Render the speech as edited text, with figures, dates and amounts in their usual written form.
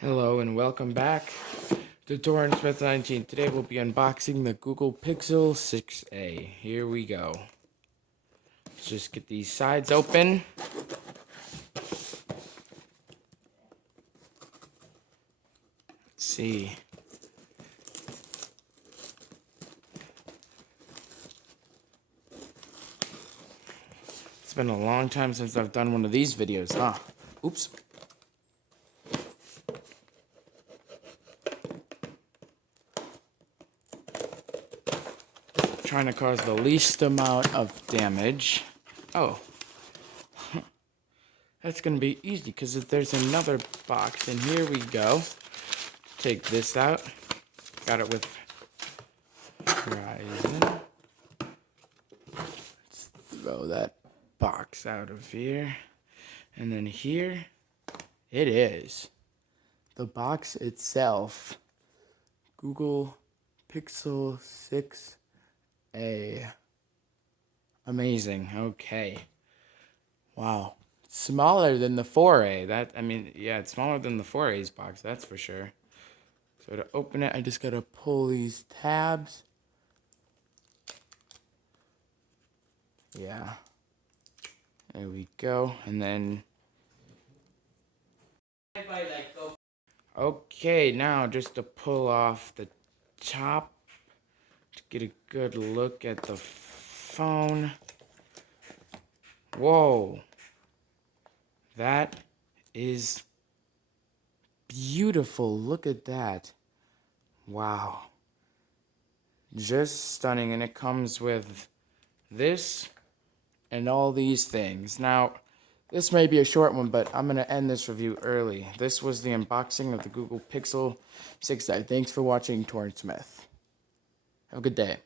Hello and welcome back to Torrance Smith 19. Today we'll be unboxing the Google Pixel 6a. Here we go. Let's just get these sides open. Let's see. It's been a long time since I've done one of these videos, huh? Oops. Trying to cause the least amount of damage. Oh. That's going to be easy because there's another box. And here we go. Take this out. Got it with Verizon. Let's throw that box out of here. And then here it is. The box itself. Google Pixel 6a. Amazing. Okay. Wow. Smaller than the 4A. It's smaller than the 4A's box, that's for sure. So to open it, I just gotta pull these tabs. Yeah. There we go. And then... Okay, now just to pull off the top to get a good look at the phone. Whoa. That is beautiful. Look at that. Wow. Just stunning. And it comes with this and all these things. Now, this may be a short one, but I'm going to end this review early. This was the unboxing of the Google Pixel 6a. Thanks for watching, Torrance Smith. Have a good day.